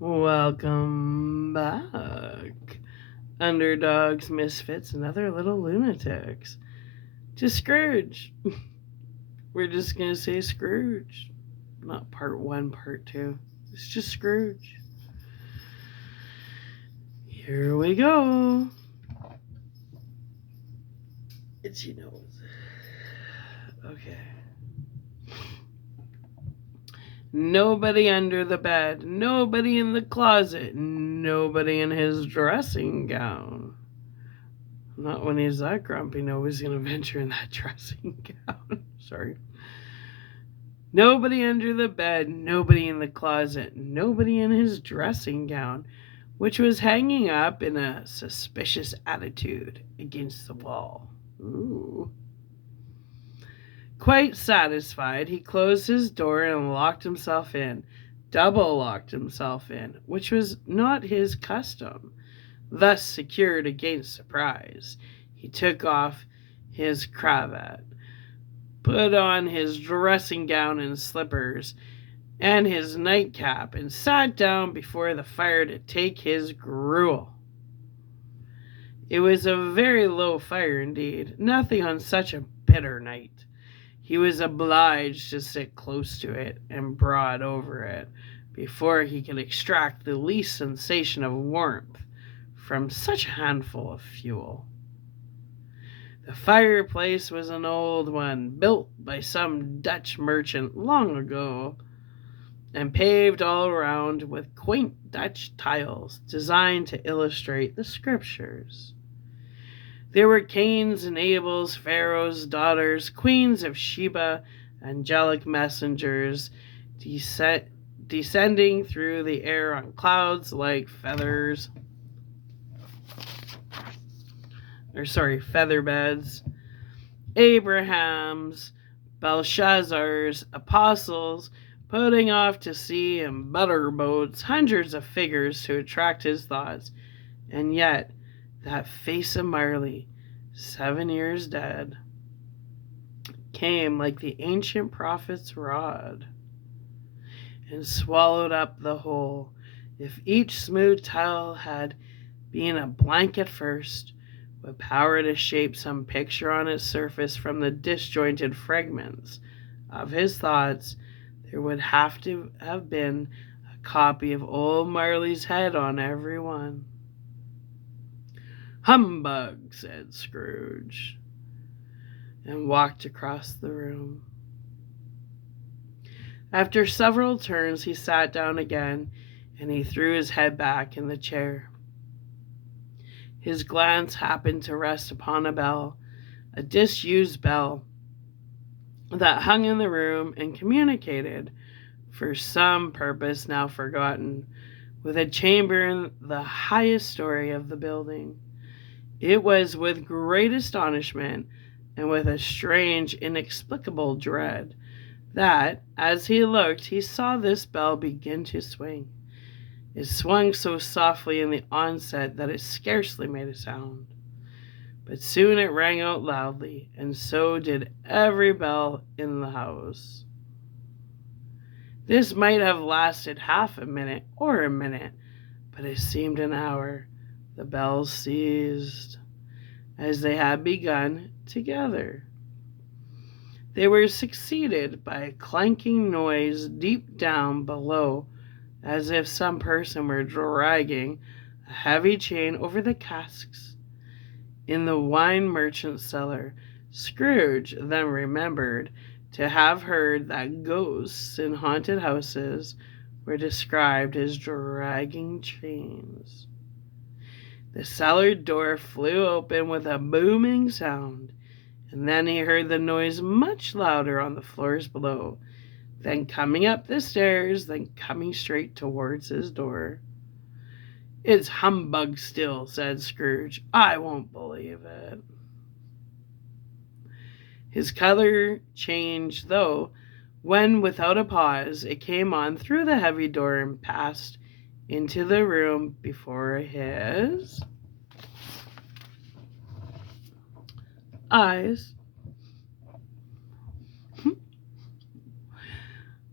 Welcome back, underdogs, misfits, and other little lunatics, to Scrooge. We're just gonna say Scrooge, not part one, part two. It's just Scrooge. Here we go. Itchy nose. Okay. Nobody under the bed, nobody in the closet, nobody in his dressing gown. Not when he's that grumpy, nobody's gonna venture in that dressing gown. Sorry. Nobody under the bed, nobody in the closet, nobody in his dressing gown, which was hanging up in a suspicious attitude against the wall. Ooh. Quite satisfied, he closed his door and locked himself in, double locked himself in, which was not his custom. Thus secured against surprise, he took off his cravat, put on his dressing gown and slippers, and his nightcap, and sat down before the fire to take his gruel. It was a very low fire indeed, nothing on such a bitter night. He was obliged to sit close to it and broad over it before he could extract the least sensation of warmth from such a handful of fuel. The fireplace was an old one, built by some Dutch merchant long ago, and paved all around with quaint Dutch tiles designed to illustrate the scriptures. There were Cains and Abels, Pharaoh's daughters, queens of Sheba, angelic messengers, descending through the air on clouds like feathers. Feather beds. Abraham's, Belshazzar's, apostles, putting off to sea in butter boats, hundreds of figures to attract his thoughts, and yet that face of Marley, 7 years dead, came like the ancient prophet's rod, and swallowed up the whole. If each smooth tile had been a blank at first, with power to shape some picture on its surface from the disjointed fragments of his thoughts, there would have to have been a copy of old Marley's head on every one. Humbug, said Scrooge, and walked across the room. After several turns, he sat down again, and he threw his head back in the chair. His glance happened to rest upon a bell, a disused bell that hung in the room and communicated, for some purpose now forgotten, with a chamber in the highest story of the building. It was with great astonishment and with a strange, inexplicable dread that, as he looked, he saw this bell begin to swing. It swung so softly in the onset that it scarcely made a sound. But soon it rang out loudly, and so did every bell in the house. This might have lasted half a minute or a minute, but it seemed an hour. The bells ceased, as they had begun, together. They were succeeded by a clanking noise deep down below, as if some person were dragging a heavy chain over the casks in the wine merchant's cellar. Scrooge then remembered to have heard that ghosts in haunted houses were described as dragging chains. The cellar door flew open with a booming sound, and then he heard the noise much louder on the floors below, then coming up the stairs, then coming straight towards his door. It's humbug still, said Scrooge. I won't believe it. His color changed, though, when, without a pause, it came on through the heavy door and passed into the room before his eyes.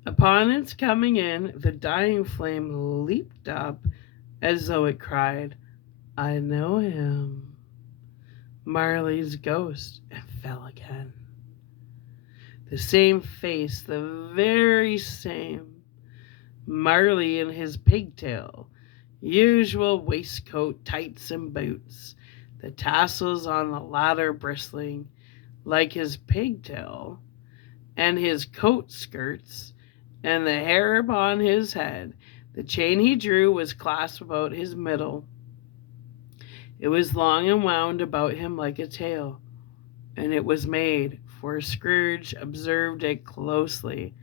Upon its coming in, the dying flame leaped up as though it cried, "I know him." Marley's ghost, and fell again. The same face, the very same. Marley in his pigtail, usual waistcoat, tights, and boots, the tassels on the latter bristling like his pigtail, and his coat skirts, and the hair upon his head. The chain he drew was clasped about his middle. It was long and wound about him like a tail, and it was made, for Scrooge observed it closely,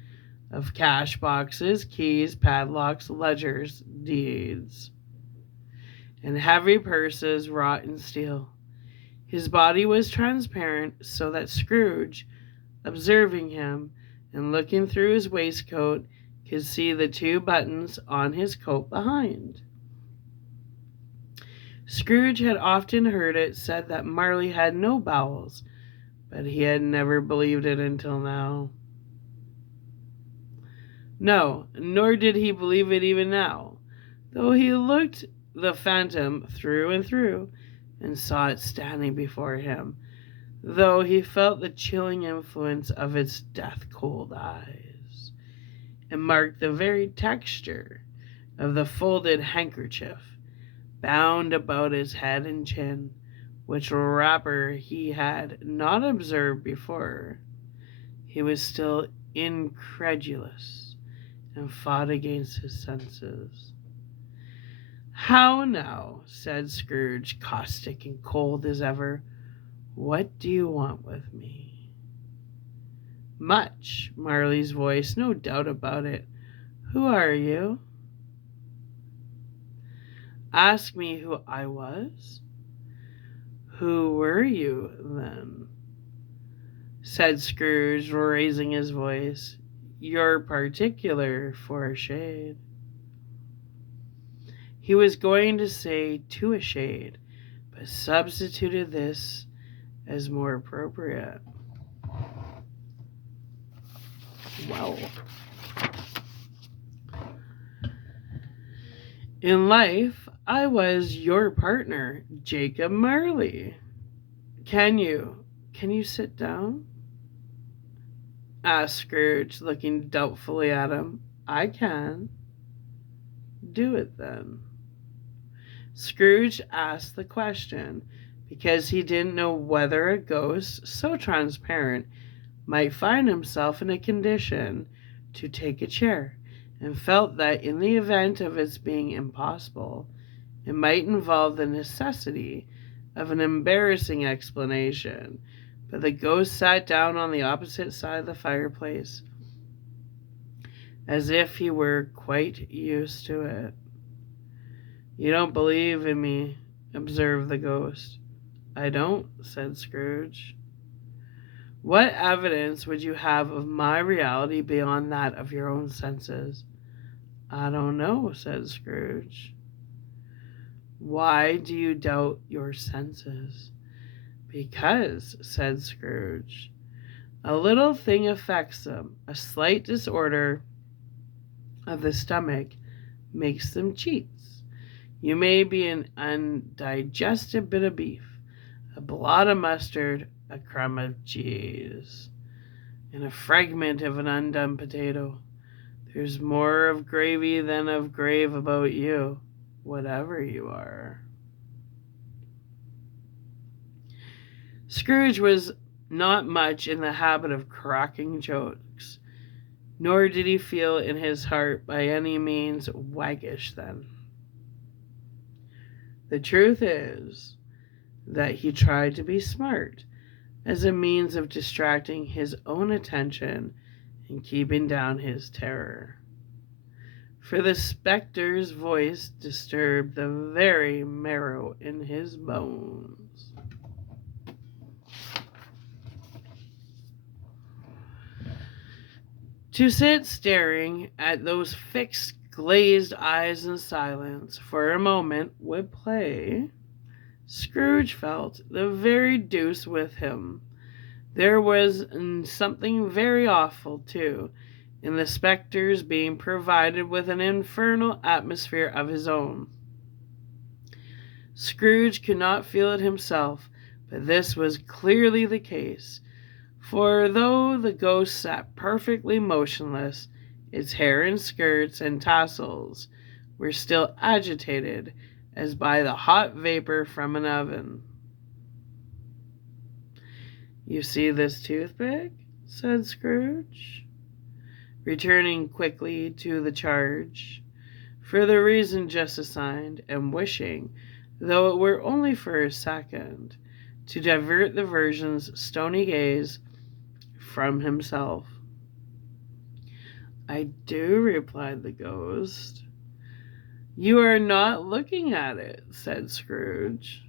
of cash boxes, keys, padlocks, ledgers, deeds, and heavy purses wrought in steel. His body was transparent, so that Scrooge, observing him and looking through his waistcoat, could see the 2 buttons on his coat behind. Scrooge had often heard it said that Marley had no bowels, but he had never believed it until now. No, nor did he believe it even now, though he looked the phantom through and through, and saw it standing before him, though he felt the chilling influence of its death-cold eyes, and marked the very texture of the folded handkerchief bound about his head and chin, which wrapper he had not observed before. He was still incredulous, and fought against his senses. "How now?" said Scrooge, caustic and cold as ever. "What do you want with me?" "Much." Marley's voice, no doubt about it. "Who are you?" "Ask me who I was?" "Who were you, then?" said Scrooge, raising his voice. "You're particular for a shade." He was going to say "to a shade," but substituted this as more appropriate. Well, in life, I was your partner, Jacob Marley. Can you sit down?" asked Scrooge, looking doubtfully at him. "I can." "Do it, then." Scrooge asked the question because he didn't know whether a ghost so transparent might find himself in a condition to take a chair, and felt that in the event of its being impossible, it might involve the necessity of an embarrassing explanation. But the ghost sat down on the opposite side of the fireplace, as if he were quite used to it. "You don't believe in me," observed the ghost. "I don't," said Scrooge. "What evidence would you have of my reality beyond that of your own senses?" "I don't know," said Scrooge. "Why do you doubt your senses?" "Because," said Scrooge, "a little thing affects them. A slight disorder of the stomach makes them cheats. You may be an undigested bit of beef, a blot of mustard, a crumb of cheese, and a fragment of an undone potato. There's more of gravy than of grave about you, whatever you are." Scrooge was not much in the habit of cracking jokes, nor did he feel in his heart by any means waggish then. The truth is that he tried to be smart as a means of distracting his own attention and keeping down his terror. For the spectre's voice disturbed the very marrow in his bones. To sit staring at those fixed, glazed eyes in silence for a moment would play, Scrooge felt, the very deuce with him. There was something very awful, too, in the spectres being provided with an infernal atmosphere of his own. Scrooge could not feel it himself, but this was clearly the case, for though the ghost sat perfectly motionless, its hair and skirts and tassels were still agitated as by the hot vapor from an oven. "You see this toothpick?" said Scrooge, returning quickly to the charge, for the reason just assigned, and wishing, though it were only for a second, to divert the Virgin's stony gaze from himself. "I do," replied the ghost. "You are not looking at it," said Scrooge.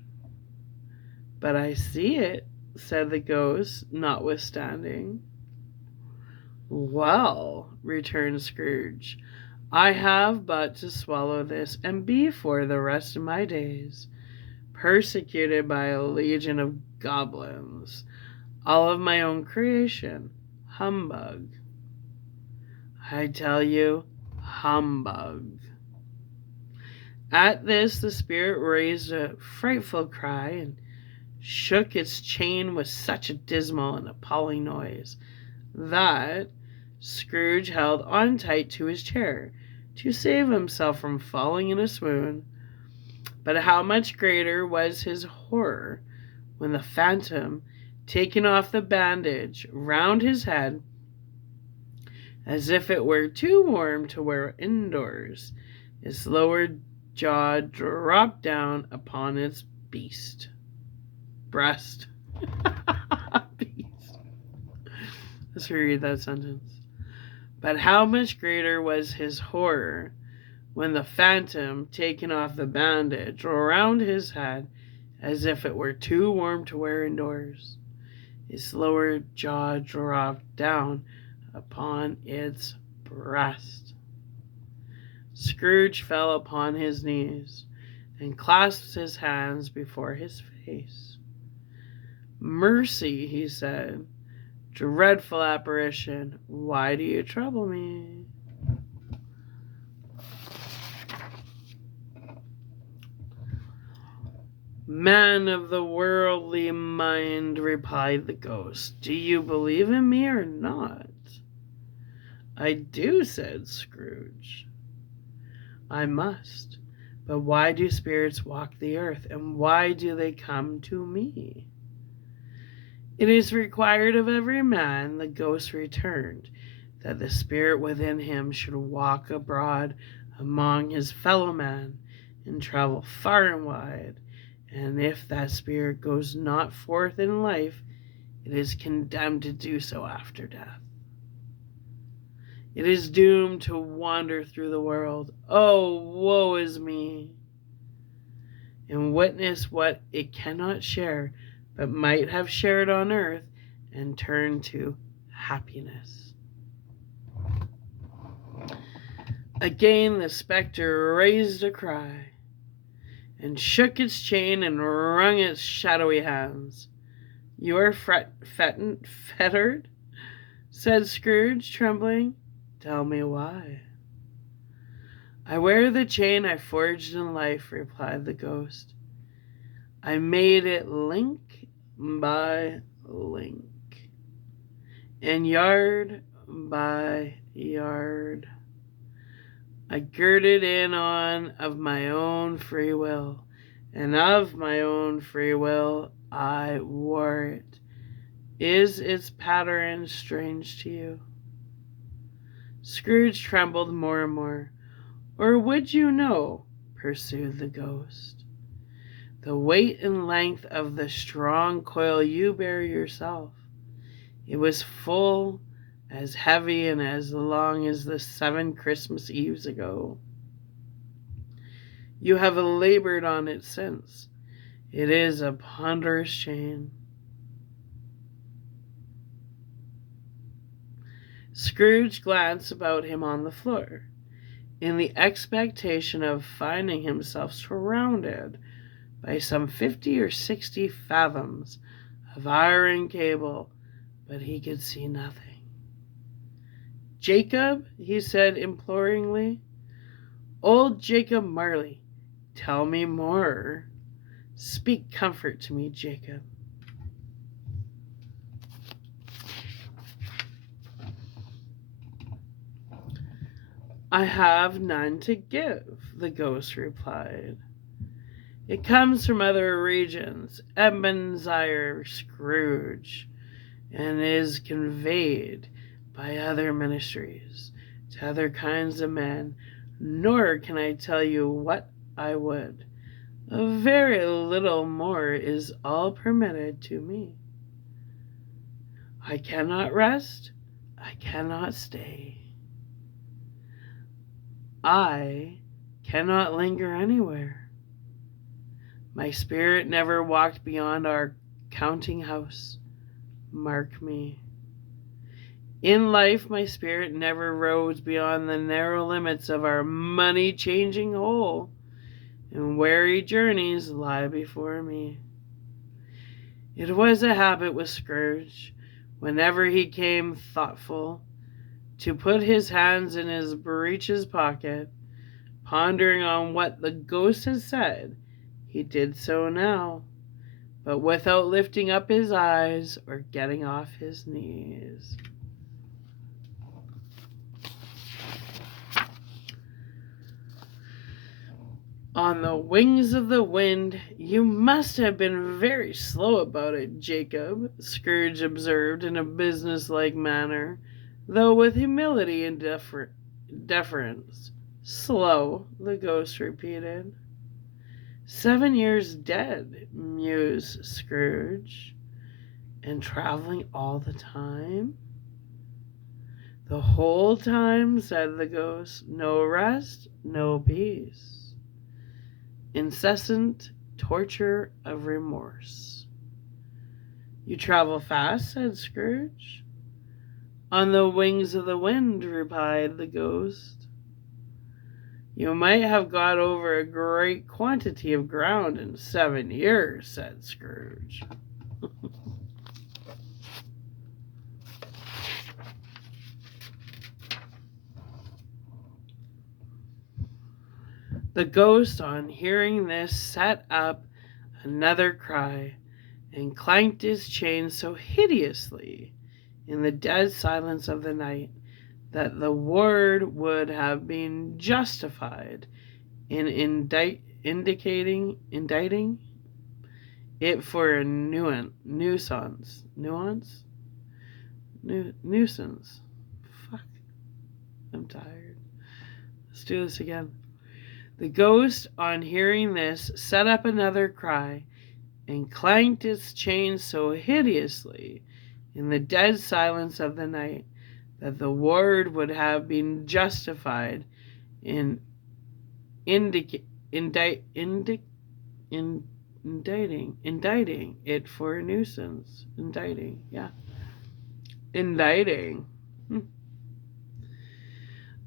"But I see it," said the ghost, notwithstanding. "Well," returned Scrooge, "I have but to swallow this, and be for the rest of my days persecuted by a legion of goblins, all of my own creation. Humbug! I tell you, humbug!" At this the spirit raised a frightful cry and shook its chain with such a dismal and appalling noise that Scrooge held on tight to his chair to save himself from falling in a swoon. But how much greater was his horror when the phantom, taking off the bandage round his head, as if it were too warm to wear indoors, its lower jaw dropped down upon its breast. Beast. Let's reread that sentence. But how much greater was his horror when the phantom, taking off the bandage around his head, as if it were too warm to wear indoors, its lower jaw dropped down upon its breast. Scrooge fell upon his knees and clasped his hands before his face. "Mercy," he said, "dreadful apparition, why do you trouble me?" "Man of the worldly mind," replied the ghost, "do you believe in me or not?" "I do," said Scrooge. "I must. But why do spirits walk the earth, and why do they come to me?" "It is required of every man," the ghost returned, "that the spirit within him should walk abroad among his fellow men and travel far and wide. And if that spirit goes not forth in life, it is condemned to do so after death. It is doomed to wander through the world. Oh, woe is me! And witness what it cannot share, but might have shared on earth, and turn to happiness." Again the spectre raised a cry, and shook its chain and wrung its shadowy hands. "You are fettered?" said Scrooge, trembling. "Tell me why." "I wear the chain I forged in life," replied the ghost. "I made it link by link, and yard by yard. I girded in on of my own free will, and of my own free will I wore it. Is its pattern strange to you?" Scrooge trembled more and more. "Or would you know," pursued the ghost, "the weight and length of the strong coil you bear yourself? It was full as heavy and as long as the 7 Christmas Eves ago. You have labored on it since. It is a ponderous chain." Scrooge glanced about him on the floor, in the expectation of finding himself surrounded by some 50 or 60 fathoms of iron cable, but he could see nothing. Jacob, he said imploringly. Old Jacob Marley, tell me more. Speak comfort to me, Jacob. I have none to give, the ghost replied. It comes from other regions, Ebenezer Scrooge, and is conveyed by other ministries to other kinds of men, nor can I tell you what I would. A very little more is all permitted to me. I cannot rest, I cannot stay. I cannot linger anywhere. My spirit never walked beyond our counting house. Mark me. In life, my spirit never rose beyond the narrow limits of our money-changing hole, and weary journeys lie before me. It was a habit with Scrooge, whenever he came thoughtful, to put his hands in his breeches pocket, pondering on what the ghost had said. He did so now, but without lifting up his eyes or getting off his knees. On the wings of the wind, you must have been very slow about it, Jacob, Scrooge observed in a businesslike manner, though with humility and deference. Slow, the ghost repeated. 7 years dead, mused Scrooge. And traveling all the time? The whole time, said the ghost. No rest, no peace. Incessant torture of remorse. You travel fast, said Scrooge. On the wings of the wind, replied the ghost. You might have got over a great quantity of ground in 7 years, said Scrooge. The ghost, on hearing this, set up another cry and clanked his chain so hideously in the dead silence of the night that the ward would have been justified in indicting it for a nuisance. Nuisance. Fuck. I'm tired. Let's do this again. The ghost, on hearing this, set up another cry and clanked its chain so hideously in the dead silence of the night that the ward would have been justified in indicting it for a nuisance. Indicting.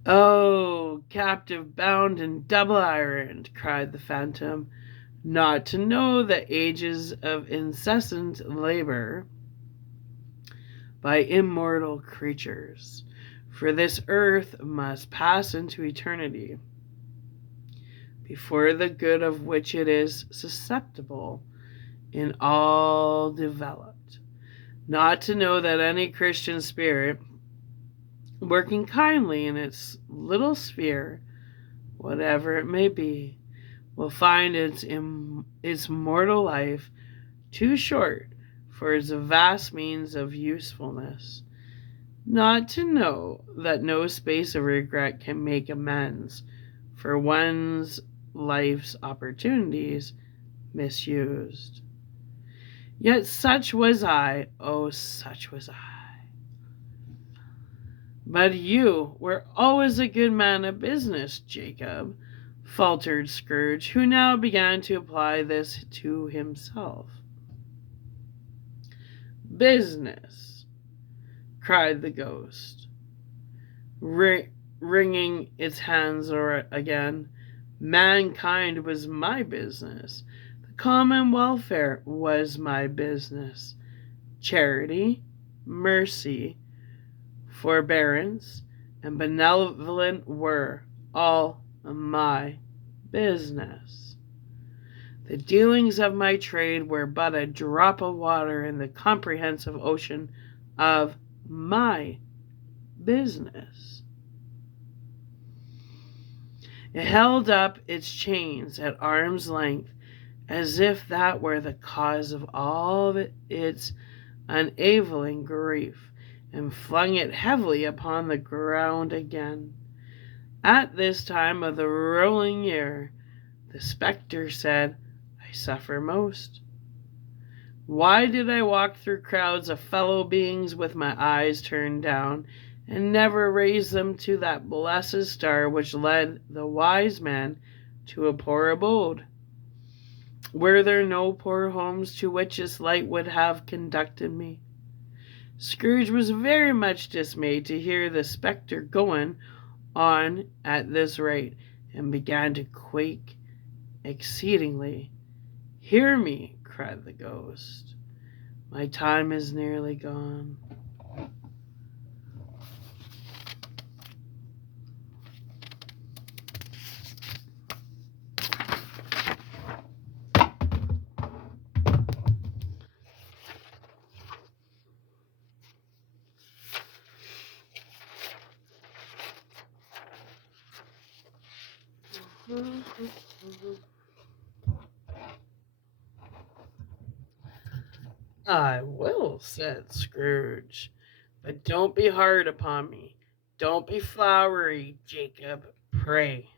Oh, captive bound and double-ironed, cried the phantom, not to know the ages of incessant labor by immortal creatures, for this earth must pass into eternity before the good of which it is susceptible in all developed, not to know that any Christian spirit, working kindly in its little sphere, whatever it may be, will find its mortal life too short for its vast means of usefulness, not to know that no space of regret can make amends for one's life's opportunities misused. Yet such was I, oh, such was I. But you were always a good man of business, Jacob, faltered Scrooge, who now began to apply this to himself. Business, cried the ghost, wringing its hands again. Mankind was my business. The common welfare was my business. Charity, mercy, forbearance, and benevolent were all my business. The dealings of my trade were but a drop of water in the comprehensive ocean of my business. It held up its chains at arm's length as if that were the cause of all of its unavailing grief, and flung it heavily upon the ground again. At this time of the rolling year, the spectre said, I suffer most. Why did I walk through crowds of fellow beings with my eyes turned down, and never raise them to that blessed star which led the wise man to a poor abode? Were there no poor homes to which its light would have conducted me? Scrooge was very much dismayed to hear the spectre going on at this rate, and began to quake exceedingly. Hear me, cried the ghost. My time is nearly gone. I will, said Scrooge, but don't be hard upon me. Don't be flowery, Jacob, pray.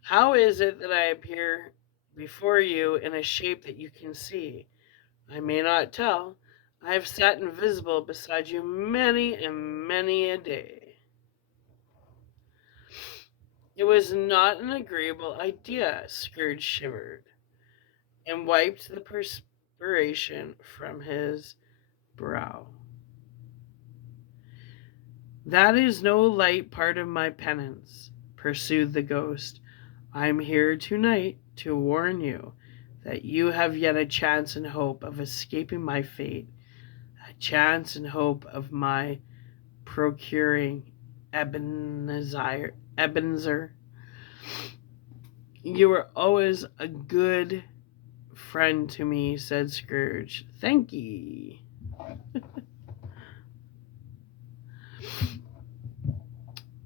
How is it that I appear before you in a shape that you can see? I may not tell. I have sat invisible beside you many and many a day. It was not an agreeable idea, Scrooge shivered, and wiped the perspiration from his brow. That is no light part of my penance, pursued the ghost. I am here tonight to warn you that you have yet a chance and hope of escaping my fate, a chance and hope of my procuring Ebenezer. You were always a good friend to me, said Scrooge. Thank ye.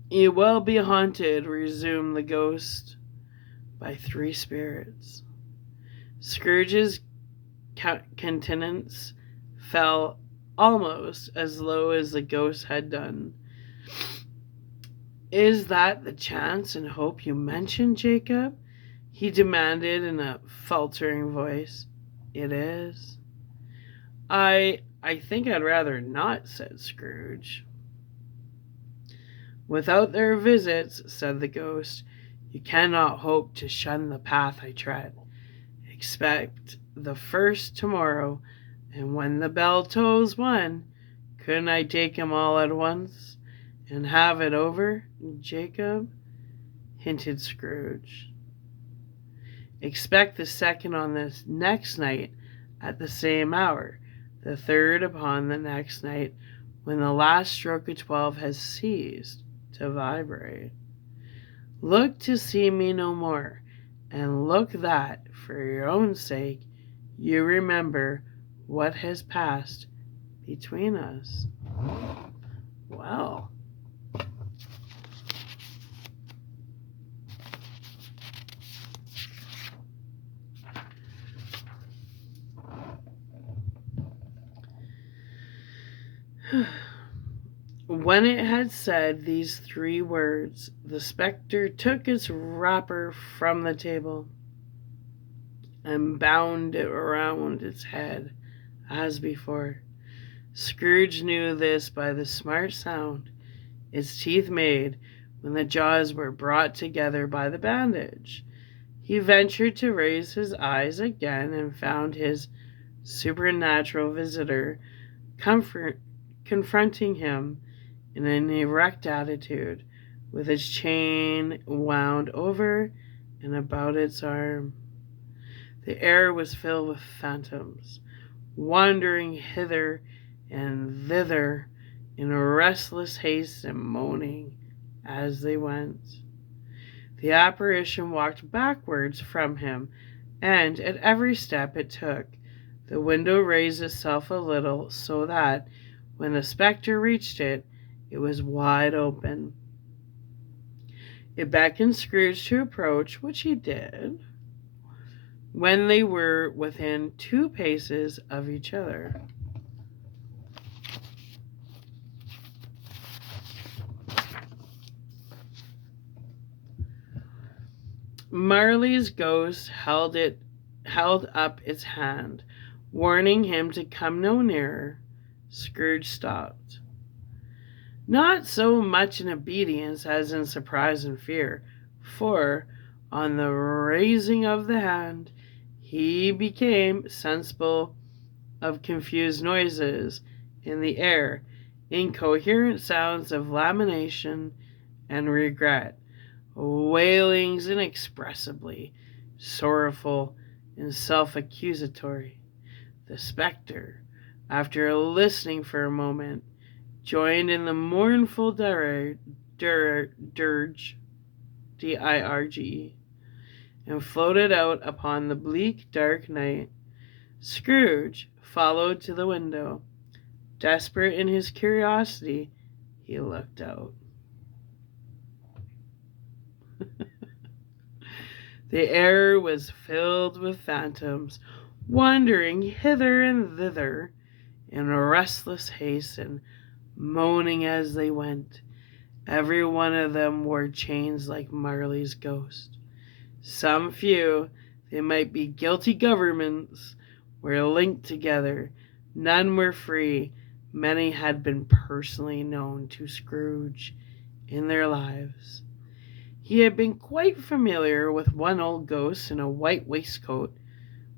You will be haunted, resumed the ghost, by three spirits. Scrooge's countenance fell almost as low as the ghost had done. Is that the chance and hope you mentioned, Jacob? He demanded in a faltering voice. It is. I think I'd rather not, said Scrooge. Without their visits, said the ghost, you cannot hope to shun the path I tread. Expect the first tomorrow, and when the bell tolls one, couldn't I take 'em all at once and have it over, Jacob? Hinted Scrooge. Expect the second on this next night at the same hour, the third upon the next night, when the last stroke of 12 has ceased to vibrate. Look to see me no more, and look that, for your own sake, you remember what has passed between us. Well, when it had said these three words, the spectre took its wrapper from the table and bound it around its head as before. Scrooge knew this by the smart sound its teeth made when the jaws were brought together by the bandage. He ventured to raise his eyes again and found his supernatural visitor confronting him in an erect attitude, with its chain wound over and about its arm. The air was filled with phantoms, wandering hither and thither in restless haste and moaning as they went. The apparition walked backwards from him, and at every step it took, the window raised itself a little so that, when the spectre reached it, it was wide open. It beckoned Scrooge to approach, which he did, when they were within 2 paces of each other. Marley's ghost held up its hand, warning him to come no nearer. Scrooge stopped. Not so much in obedience as in surprise and fear, for, on the raising of the hand, he became sensible of confused noises in the air, incoherent sounds of lamentation and regret, wailings inexpressibly sorrowful and self-accusatory. The spectre, after listening for a moment, joined in the mournful dirge, D-I-R-G-E, and floated out upon the bleak, dark night. Scrooge followed to the window. Desperate in his curiosity, he looked out. The air was filled with phantoms, wandering hither and thither in restless haste and moaning as they went. Every one of them wore chains like Marley's ghost. Some few, they might be guilty governments, were linked together. None were free. Many had been personally known to Scrooge in their lives. He had been quite familiar with one old ghost in a white waistcoat,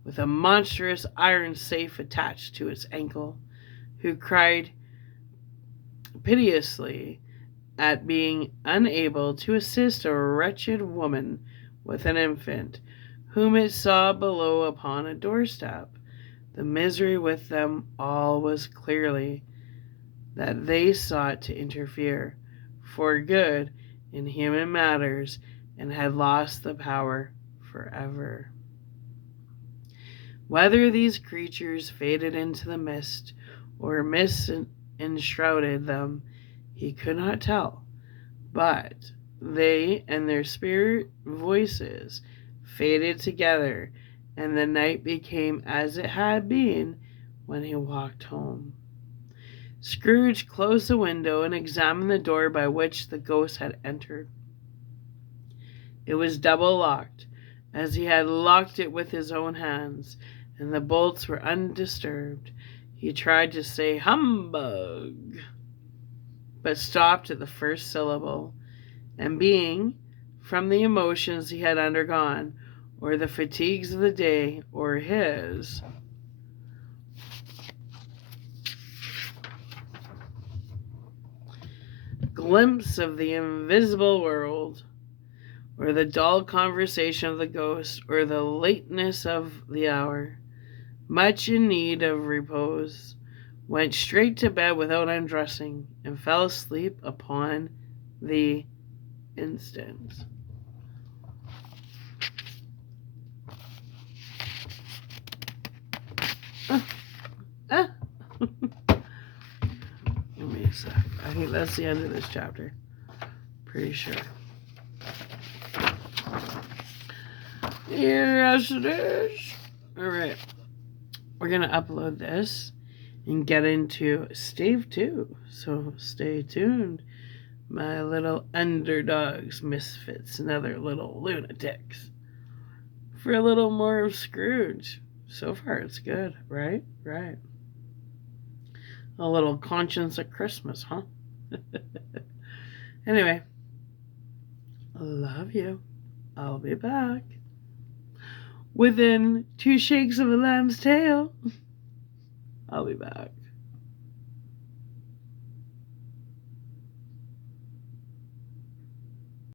with a monstrous iron safe attached to its ankle, who cried piteously at being unable to assist a wretched woman with an infant, whom it saw below upon a doorstep. The misery with them all was clearly that they sought to interfere for good in human matters and had lost the power forever. Whether these creatures faded into the mist or mist enshrouded them, he could not tell, but they and their spirit voices faded together, and the night became as it had been when he walked home. Scrooge closed the window and examined the door by which the ghost had entered. It was double locked, as he had locked it with his own hands, and the bolts were undisturbed. He tried to say "humbug," but stopped at the first syllable, and being, from the emotions he had undergone, or the fatigues of the day, or his glimpse of the invisible world, or the dull conversation of the ghost, or the lateness of the hour, much in need of repose, went straight to bed without undressing, and fell asleep upon the instant. Give me a sec. I think that's the end of this chapter. Pretty sure. Yes, it is. Alright. We're going to upload this and get into Stave 2. So stay tuned, my little underdogs, misfits, and other little lunatics, for a little more of Scrooge. So far, it's good, right? Right. A little conscience at Christmas, huh? Anyway, love you. I'll be back within 2 shakes of a lamb's tail. I'll be back.